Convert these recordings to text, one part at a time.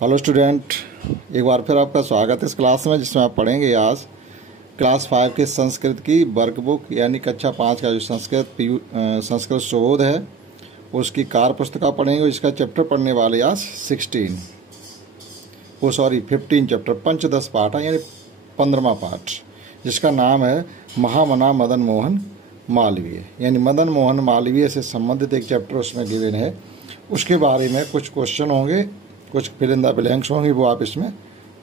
Hello student, एक बार फिर आपका स्वागत है इस क्लास में, जिसमें आप पढ़ेंगे आज क्लास 5 के संस्कृत की वर्कबुक यानी कक्षा 5 का जो संस्कृत सुबोध है उसकी कार्य पुस्तिका पढ़ेंगे। इसका चैप्टर पढ़ने वाले आज 15 चैप्टर पंचदश पाठ है, यानी 15वां पाठ, जिसका नाम है महामना मदन मोहन मालवीय। यानी मदन मोहन मालवीय से संबंधित एक चैप्टर उसमें गिवन है। उसके बारे में कुछ क्वेश्चन होंगे, कुछ फिल इन द ब्लैंक्स होंगे, वो आप इसमें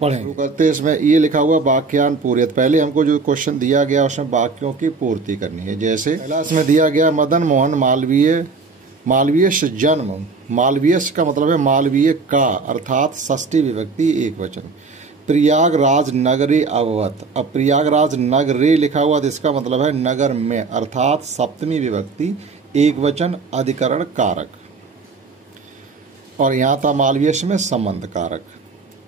पढ़ेंगे। करते हैं। इसमें ये लिखा हुआ वाक्यान पूर्यत। पहले हमको जो क्वेश्चन दिया गया उसमें वाक्यों की पूर्ति करनी है। जैसे पहला इसमें दिया गया मदन मोहन मालवीय जन्म। मालवीय का मतलब है मालवीय का, अर्थात षष्ठी विभक्ति एक वचन। प्रयागराज नगरी अववत। अब प्रयागराज नगरी लिखा हुआ तो इसका मतलब है नगर में, अर्थात सप्तमी विभक्ति एक वचन अधिकरण कारक। और यहाँ था मालवीय में संबंध कारक।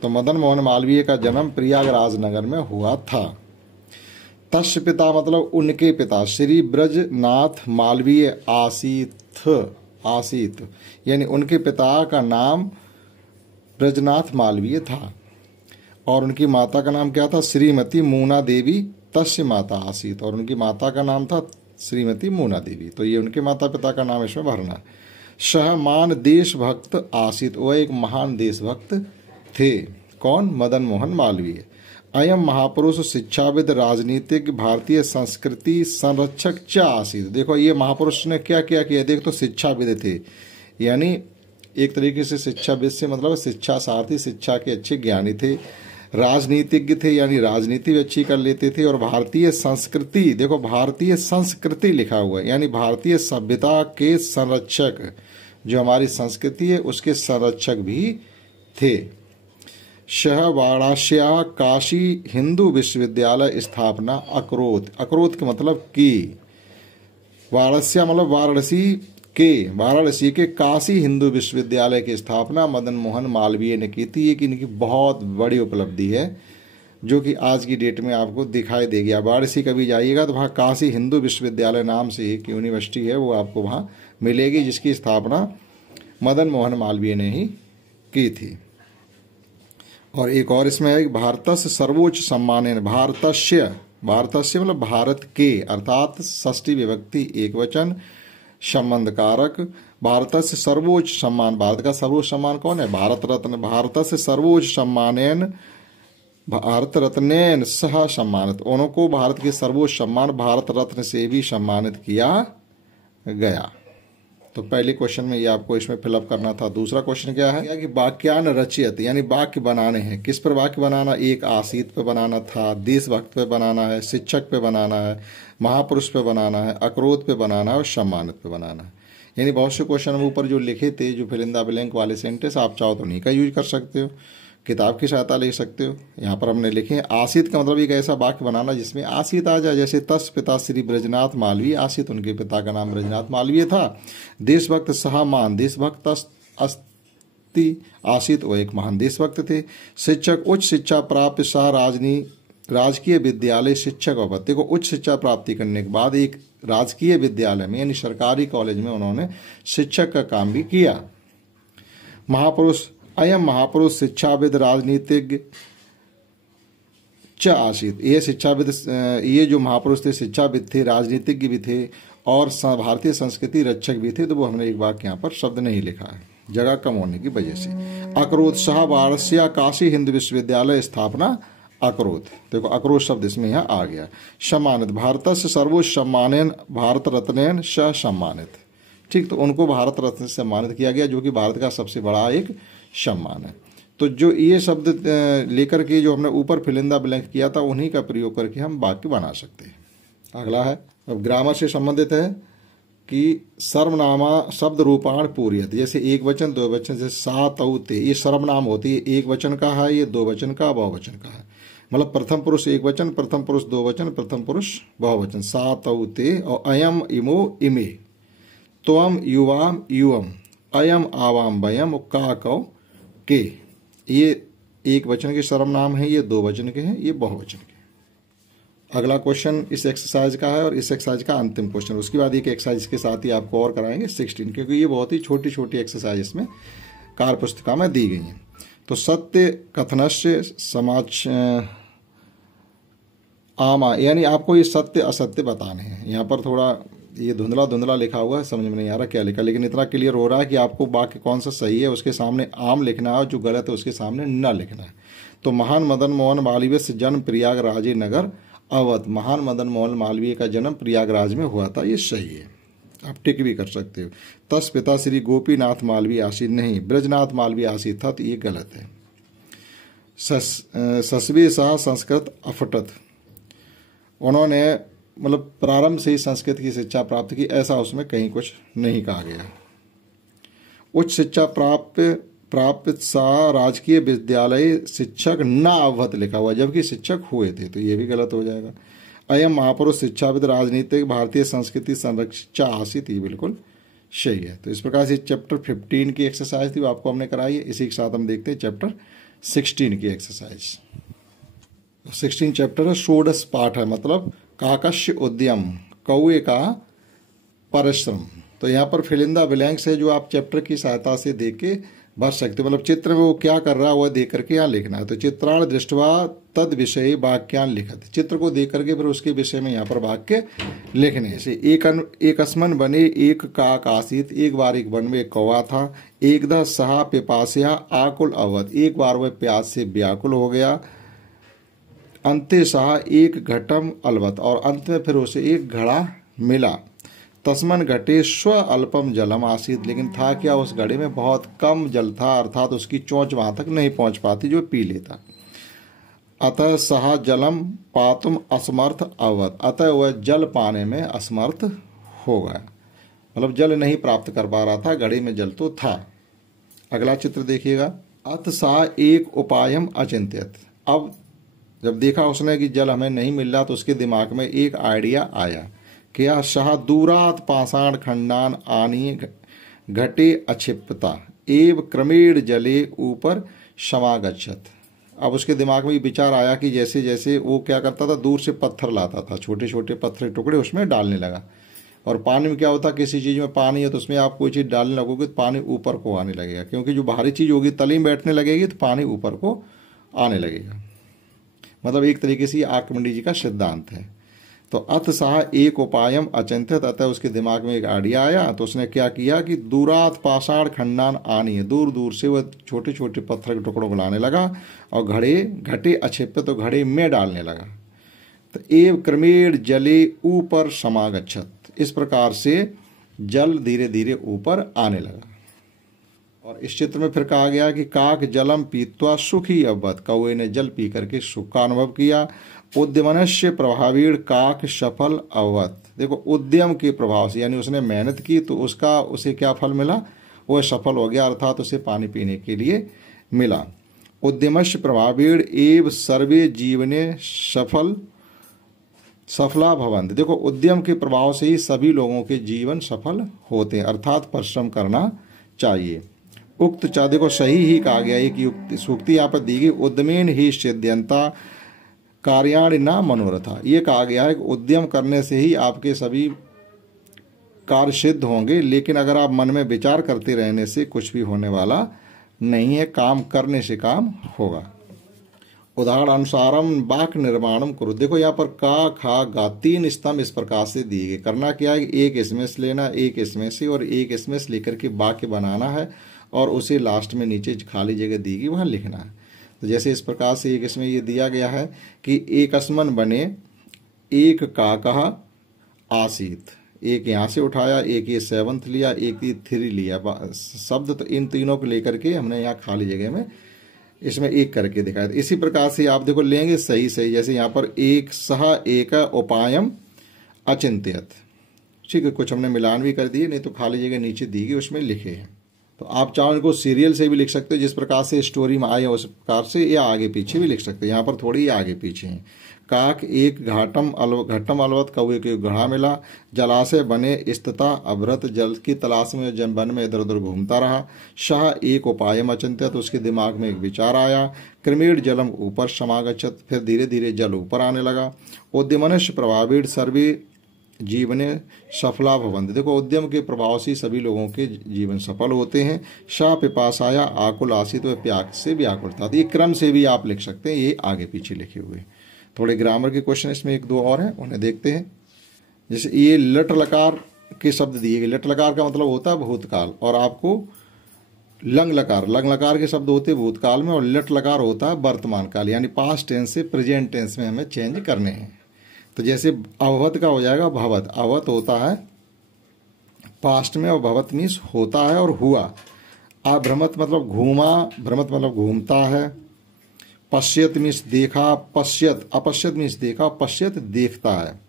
तो मदन मोहन मालवीय का जन्म प्रयागराज नगर में हुआ था। तस्य पिता मतलब उनके पिता श्री ब्रजनाथ मालवीय आसीत, यानी उनके पिता का नाम ब्रजनाथ मालवीय था। और उनकी माता का नाम क्या था? श्रीमती मूना देवी तस्य माता आसीत। और उनकी माता का नाम था श्रीमती मूना देवी। तो ये उनके माता पिता का नाम इसमें भरना है। सह मान देशभक्त आसीत, वह एक महान देशभक्त थे। कौन? मदन मोहन मालवीय। अयम महापुरुष शिक्षाविद राजनीतिज्ञ भारतीय संस्कृति संरक्षक च आसीत। देखो ये महापुरुष ने क्या क्या किया। देख तो शिक्षाविद थे, यानी एक तरीके से शिक्षाविद से मतलब शिक्षा सारथी, शिक्षा के अच्छे ज्ञानी थे। राजनीतिज्ञ थे, यानी राजनीति भी अच्छी कर लेते थे। और भारतीय संस्कृति, देखो भारतीय संस्कृति लिखा हुआ है, यानी भारतीय सभ्यता के संरक्षक, जो हमारी संस्कृति है उसके संरक्षक भी थे। शह वाराणस्या काशी हिंदू विश्वविद्यालय स्थापना अकरोत। अकरोत का मतलब की। वाराणस्या मतलब वाराणसी के काशी हिंदू विश्वविद्यालय की स्थापना मदन मोहन मालवीय ने की थी। ये इनकी बहुत बड़ी उपलब्धि है, जो कि आज की डेट में आपको दिखाई देगी। आप वाराणसी कभी जाइएगा तो वहाँ काशी हिंदू विश्वविद्यालय नाम से एक यूनिवर्सिटी है, वो आपको वहाँ मिलेगी, जिसकी स्थापना मदन मोहन मालवीय ने ही की थी। और एक और इसमें है भारतस्य सर्वोच्च सम्मान। भारतस्य मतलब भारत के, अर्थात षष्ठी विभक्ति एक वचन संबंध कारक। भारतस्य सर्वोच्च सम्मान, भारत का सर्वोच्च सम्मान कौन है? भारत रत्न। भारतस्य सर्वोच्च सम्मानेन भारत रत्नेन सह सम्मानित, उनको भारत के सर्वोच्च सम्मान भारत रत्न से भी सम्मानित किया गया। तो पहले क्वेश्चन में ये आपको इसमें फिलअप करना था। दूसरा क्वेश्चन क्या है कि वाक्यान रचयत, यानी वाक्य बनाने हैं। किस पर वाक्य बनाना? एक आसीत पे बनाना था, देशभक्त पे बनाना है, शिक्षक पे बनाना है, महापुरुष पे बनाना है, अकरोत पे बनाना है और सम्मानित पे बनाना है। यानी बहुत से क्वेश्चन ऊपर जो लिखे थे, जो फिल इन द ब्लैंक वाले सेंटेंस, आप चाहो तो नहीं का यूज कर सकते हो, किताब की सहायता ले सकते हो। यहाँ पर हमने लिखे हैं आसित का मतलब एक ऐसा वाक्य बनाना जिसमें आसित आ जाए। जैसे तस् पिता श्री ब्रजनाथ मालवीय आसित, उनके पिता का नाम ब्रजनाथ मालवीय था। देशभक्त सह मान, देशभक्त अस्ति आसित, वो एक महान देशभक्त थे। शिक्षक उच्च शिक्षा प्राप्त सह राजकीय विद्यालय शिक्षक अवत्य को उच्च शिक्षा प्राप्ति करने के बाद एक राजकीय विद्यालय में यानी सरकारी कॉलेज में उन्होंने शिक्षक का काम भी किया। महापुरुष अयम महापुरुष शिक्षाविद राजनीतिज्ञ च आसीत। ये शिक्षाविद, ये जो महापुरुष थे शिक्षाविद थे, राजनीतिज्ञ भी थे और भारतीय संस्कृति रक्षक भी थे। तो वो हमने एक वाक्य यहाँ पर शब्द नहीं लिखा है, जगह कम होने की वजह से। अकरोत शाह वाराणस्या काशी हिंदू विश्वविद्यालय स्थापना अकरोत। देखो अकरोत शब्द इसमें यहाँ आ गया। सम्मानित भारतस्य सर्वोच्च सम्मानेन भारत रत्नेन स सम्मानित। ठीक, तो उनको भारत रत्न से सम्मानित किया गया, जो कि भारत का सबसे बड़ा एक सम्मान है। तो जो ये शब्द लेकर के जो हमने ऊपर फिल इन द ब्लैंक किया था, उन्हीं का प्रयोग करके हम वाक्य बना सकते हैं। अगला है, अब ग्रामर से संबंधित है कि सर्वनामा शब्द रूपाण पूर्यत। जैसे एक वचन दो वचन, जैसे सातौते, ये सर्वनाम होती है, एक वचन का है, ये दो वचन का बहुवचन का है। मतलब प्रथम पुरुष एक वचन, प्रथम पुरुष दो वचन, प्रथम पुरुष बहुवचन। सातौते और अयम इमो इमे, त्वम युवाम युवम, अयम आवाम वयम, का कौ के। ये एक वचन के सर्वनाम है, ये दो वचन के हैं, ये बहुवचन के। अगला क्वेश्चन इस एक्सरसाइज का है और इस एक्सरसाइज का अंतिम क्वेश्चन। उसके बाद एक एक्सरसाइज के साथ ही आपको और कराएंगे 16, क्योंकि ये बहुत ही छोटी छोटी एक्सरसाइज इसमें कार्य पुस्तिका में दी गई हैं। तो सत्य कथनस्य समाज आमा, यानी आपको ये सत्य असत्य बताने हैं। यहाँ पर थोड़ा ये धुंधला धुंधला लिखा हुआ है, समझ में नहीं आ रहा क्या लिखा, लेकिन इतना क्लियर हो रहा है कि आपको वाक्य कौन सा सही है उसके सामने आम लिखना है और जो गलत है उसके सामने न लिखना है। तो महान मदन मोहन मालवीय से जन्म प्रयागराज नगर अवध। महान मदन मोहन मालवीय का जन्म प्रयागराज में हुआ था, ये सही है, आप टिक भी कर सकते हो। तस पिता श्री गोपीनाथ मालवीय आसीत, नहीं ब्रजनाथ मालवीय आसीत था, तो ये गलत है। ससवी शाह संस्कृत अफटत, उन्होंने मतलब प्रारंभ से ही संस्कृत की शिक्षा प्राप्त की, ऐसा उसमें कहीं कुछ नहीं कहा गया। उच्च शिक्षा प्राप्त सा राजकीय विद्यालय शिक्षक न अवहत लिखा हुआ, जबकि शिक्षक हुए थे, तो ये भी गलत हो जाएगा। अयम महापुरुष शिक्षाविद राजनीतिक भारतीय संस्कृति संरक्षा आसित, ये बिल्कुल सही है। तो इस प्रकार से चैप्टर 15 की एक्सरसाइज थी, वो आपको हमने कराई है। इसी के साथ हम देखते हैं चैप्टर 16 की एक्सरसाइज। 16 चैप्टर है, षोडश पाठ है, मतलब काकस्य उद्यम, कौए का परिश्रम। तो यहाँ पर फिल इन द ब्लैंक्स है जो आप चैप्टर की सहायता से देख के भर सकते हो, मतलब चित्र में वो क्या कर रहा है वह देख करके यहाँ लिखना है। तो चित्राण दृष्टवा तद विषय वाक्यान लिखत, चित्र को देख करके फिर उसके विषय में यहाँ पर वाक्य लिखने से। एक अस्मन बने एक काक आसित, एक बार एक वन में एक कौवा था। एकदा सहा पिपासिया आकुल अवध, एक बार वह प्यास से व्याकुल हो गया। अंते सहा एक घटम अलवत, और अंत में फिर उसे एक घड़ा मिला। तस्मन घटे स्व अल्पम जलम आसीत, लेकिन था क्या, उस घड़े में बहुत कम जल था, अर्थात उसकी चोंच वहां तक नहीं पहुंच पाती जो पी लेता। अतः सहा जलम पातुम असमर्थ अवत, अतः वह जल पाने में असमर्थ हो गया, मतलब जल नहीं प्राप्त कर पा रहा था, घड़े में जल तो था। अगला चित्र देखिएगा। अत सा एक उपायम अचिंत्यत, अब जब देखा उसने कि जल हमें नहीं मिल रहा तो उसके दिमाग में एक आइडिया आया। क्या, शाह दूरात पाषाण खंडान आनी घटे अक्षिप्ता एव क्रमेण जले ऊपर समागच्छत। अब उसके दिमाग में विचार आया कि जैसे जैसे वो क्या करता था, दूर से पत्थर लाता था, छोटे छोटे पत्थर टुकड़े उसमें डालने लगा। और पानी में क्या होता है, किसी चीज़ में पानी है तो उसमें आप कोई चीज़ डालने लगोगे तो पानी ऊपर को आने लगेगा, क्योंकि जो बाहरी चीज़ होगी तली में बैठने लगेगी तो पानी ऊपर को आने लगेगा। मतलब एक तरीके से आर्किमिडीज जी का सिद्धांत है। तो अथ साह एक उपायम अचिंत्यत, अतः उसके दिमाग में एक आइडिया आया, तो उसने क्या किया कि दूरात पाषाण खंडान आनी है, दूर दूर से वह छोटे छोटे पत्थर के टुकड़ों को लाने लगा और घटे अक्षिप्त, तो घड़े में डालने लगा। तो एव क्रमेण जले ऊपर समागच्छत, इस प्रकार से जल धीरे धीरे ऊपर आने लगा। और इस चित्र में फिर कहा गया कि काक जलम पीत्वा सुखी अवत, कौए ने जल पी करके सुख का अनुभव किया। उद्यमनस्य प्रभावीण काक सफल अवत, देखो उद्यम के प्रभाव से, यानी उसने मेहनत की तो उसे क्या फल मिला, वह सफल हो गया, अर्थात उसे पानी पीने के लिए मिला। उद्यमस्य प्रभावीण एव सर्वे जीवने सफला भवंत, देखो उद्यम के प्रभाव से ही सभी लोगों के जीवन सफल होते हैं, अर्थात परिश्रम करना चाहिए। उक्त देखो सही ही कहा गया है कि सूक्ति यहाँ पर दी गई, उद्यमेन ही सिद्ध्यंता कार्याणि न मनोरथा, ये कहा गया है कि उद्यम करने से ही आपके सभी कार्य सिद्ध होंगे, लेकिन अगर आप मन में विचार करते रहने से कुछ भी होने वाला नहीं है, काम करने से काम होगा। उदाहरण अनुसारम वाक निर्माणम करो, देखो यहाँ पर का खा गा 3 स्तंभ इस प्रकार से दिए गए। करना क्या है, एक इसमें से लेना, एक इसमें से और एक इसमें से लेकर के वाक्य बनाना है और उसे लास्ट में नीचे खाली जगह दी गई वहाँ लिखना है। तो जैसे इस प्रकार से एक इसमें ये दिया गया है कि एक अस्मन बने एक काकहा आसीत, एक यहाँ से उठाया, एक ये 7th लिया, एक ये 3 लिया शब्द, तो इन तीनों को लेकर के हमने यहाँ खाली जगह में इसमें एक करके दिखाया। तो इसी प्रकार से आप देखो लेंगे सही सही, जैसे यहाँ पर एक सह एक उपायम अचिंत्यत, ठीक है, कुछ हमने मिलान भी कर दिए, नहीं तो खाली जगह नीचे दी गई उसमें लिखे हैं। तो आप चाहो इनको सीरियल से भी लिख सकते हो, जिस प्रकार से स्टोरी में आए उस प्रकार से, या आगे पीछे भी लिख सकते हो। यहाँ पर थोड़ी आगे पीछे हैं। काक एक घटम अलवत, कौए को घड़ा मिला। जलाशय बने स्थिता अभ्रत, जल की तलाश में जन वन में इधर उधर घूमता रहा। शाह एक उपायम अचिंत्यत, तो उसके दिमाग में एक विचार आया। क्रमेण जलम ऊपर समागच्छत, फिर धीरे धीरे जल ऊपर आने लगा। उद्यमनस्य प्रभावीण सर्वे जीवने सफला भवन्ति। देखो उद्यम के प्रभाव से सभी लोगों के जीवन सफल होते हैं। सा पिपासाया आकुल आसी, तो प्यास से व्याकुल था। तो ये क्रम से भी आप लिख सकते हैं, ये आगे पीछे लिखे हुए। थोड़े ग्रामर के क्वेश्चन इसमें एक दो और हैं, उन्हें देखते हैं। जैसे ये लट लकार के शब्द दिए गए। लट लकार का मतलब होता है भूतकाल, और आपको लंग लकार के शब्द होते हैं भूतकाल में, और लट लकार होता है वर्तमान काल, यानी पास्ट टेंस से प्रेजेंट टेंस में हमें चेंज करने हैं। तो जैसे अभवत का हो जाएगा भवत। अभवत होता है पास्ट में, और भवत मीन्स होता है और हुआ। अभ्रमत मतलब घूमा, भ्रमत मतलब घूमता है। पश्यत मीन्स देखा, पश्यत अपश्यत मीन्स देखा, पश्यत देखता है।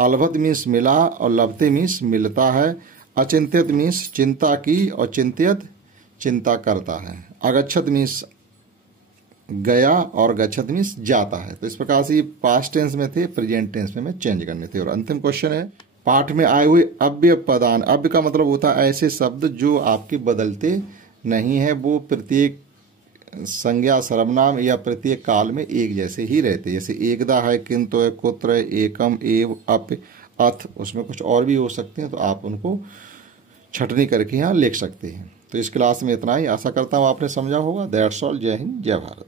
अलभत मीन्स मिला, और लभते मीन्स मिलता है। अचिंत्यत मीन्स चिंता की, और चिंत्यत चिंता करता है। अगच्छत मीन्स गया, और गच्छत मीन्स जाता है। तो इस प्रकार से ये पास्ट टेंस में थे, प्रेजेंट टेंस में चेंज करने थे। और अंतिम क्वेश्चन है, पाठ में आए हुए अव्यय पदान। अव्य का मतलब होता है ऐसे शब्द जो आपके बदलते नहीं है, वो प्रत्येक संज्ञा सर्वनाम या प्रत्येक काल में एक जैसे ही रहते। जैसे एकदा है, किंतु है, कुत्र है, एकम, एव, अप, अथ, उसमें कुछ और भी हो सकते हैं, तो आप उनको छटनी करके यहाँ लिख सकते हैं। तो इस क्लास में इतना ही। आशा करता हूँ आपने समझा होगा। That's all. जय हिंद, जय भारत।